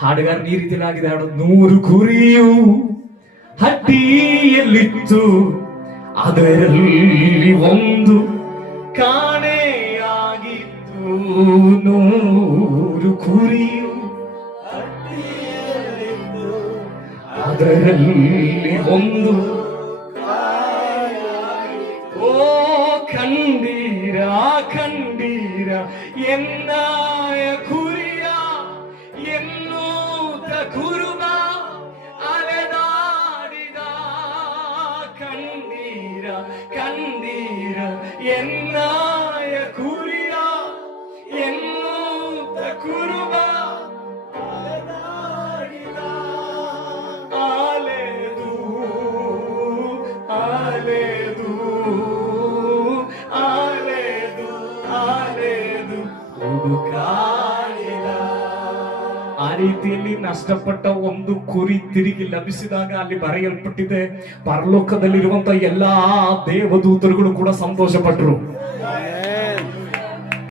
ಹಾಡುಗಾರನ ಈ ರೀತಿಯಾಗಿದೆ ಹಾಡು. 100 ಕುರಿಯು ಹಟ್ಟಿಯಲ್ಲಿತ್ತು, ಅದರಲ್ಲಿ ಒಂದು ಕಾಣೆಯಾಗಿತ್ತು. 100 ಕುರಿಯು ಹಟ್ಟಿಯಲ್ಲಿತ್ತು, ಅದರಲ್ಲಿ ಒಂದು. ಓ ಕಂಡೀರ ಕಂಡೀರ ಎನ್ನಾಯ ಕುರಿಯ ಎನ್ನುತ್ತ ಕುರುಬ ಅಲೆದಾಡಿದ. ಕಂಡೀರ ಕಂಡೀರ ಎನ್ನಾಯ ಕುರಿಯ ಎನ್ನುತ್ತ ಕುರುಬ ಅಲೆದಾಡಿದ. ಆಲೆದು ಆಲೆದು ಆಲೆದು ಆಲೆದು ಹುಡುಕಾಡಿದ. ಆ ರೀತಿಯಲ್ಲಿ ನಷ್ಟಪಟ್ಟ ಒಂದು ಕುರಿ ತಿರುಗಿ ಲಭಿಸಿದಾಗ ಅಲ್ಲಿ ಬರೆಯಲ್ಪಟ್ಟಿದೆ, ಪರಲೋಕದಲ್ಲಿರುವಂತಹ ಎಲ್ಲಾ ದೇವದೂತರುಗಳು ಕೂಡ ಸಂತೋಷ ಪಟ್ಟರು.